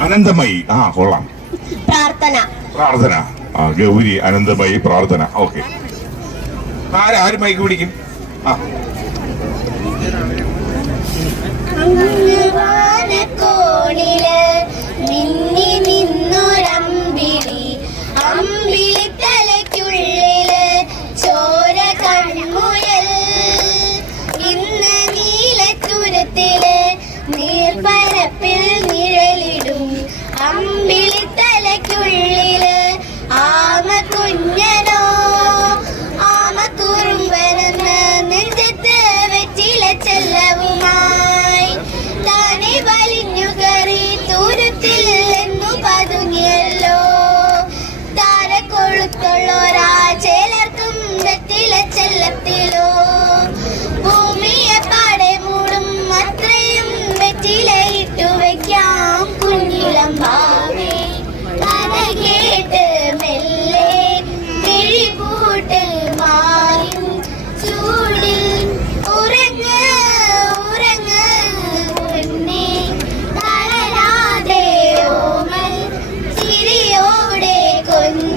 അനന്തമയി. ആ കൊള്ളാം. പ്രാർത്ഥന. പ്രാർത്ഥന. ആ ഗൗരി അനന്തമയി പ്രാർത്ഥന. ഓക്കെ. ആര് ആര് മൈക്ക് പിടിക്കും? ആ.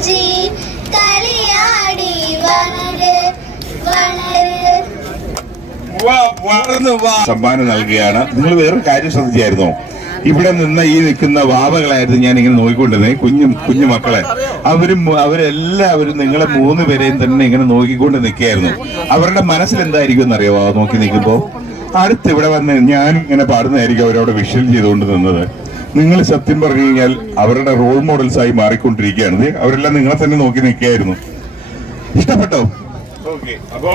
കൊഞ്ചി കളിയാടി. സമ്മാനം നൽകുകയാണ്. നിങ്ങൾ വേറൊരു കാര്യം ശ്രദ്ധിച്ചായിരുന്നോ? ഇവിടെ നിന്ന് ഈ നിൽക്കുന്ന വാവകളായിരുന്നു ഞാൻ ഇങ്ങനെ നോക്കിക്കൊണ്ടിരുന്നത്. കുഞ്ഞു കുഞ്ഞു മക്കളെ. അവരും അവരെല്ലാവരും നിങ്ങളെ മൂന്ന് പേരെയും തന്നെ ഇങ്ങനെ നോക്കിക്കൊണ്ട് നിൽക്കുകയായിരുന്നു. അവരുടെ മനസ്സിൽ എന്തായിരിക്കും എന്നറിയാവോ നോക്കി നിൽക്കുമ്പോൾ അടുത്ത് ഇവിടെ വന്ന് ഞാൻ ഇങ്ങനെ പാടുന്നതായിരിക്കും അവരവിടെ വിഷയം ചെയ്തുകൊണ്ട് നിന്നത്. നിങ്ങൾ സത്യം പറഞ്ഞു കഴിഞ്ഞാൽ അവരുടെ റോൾ മോഡൽസ് ആയി മാറിക്കൊണ്ടിരിക്കുകയാണ്. ദേ, അവരെല്ലാം നിങ്ങളെ തന്നെ നോക്കി നിൽക്കുകയായിരുന്നു. ഇഷ്ടപ്പെട്ടോ? ഓക്കെ അപ്പോ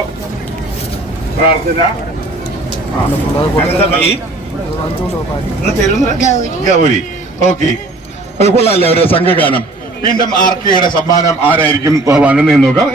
പ്രാർത്ഥന. ഗൗരി. ഗൗരി. ഓക്കെ. അത് കൊള്ളാല്ലേ ഒരു സംഘഗാനം. വീണ്ടും ആർക്കയുടെ സമ്മാനം ആരായിരിക്കും വാങ്ങുന്നതെന്ന് നോക്കാം.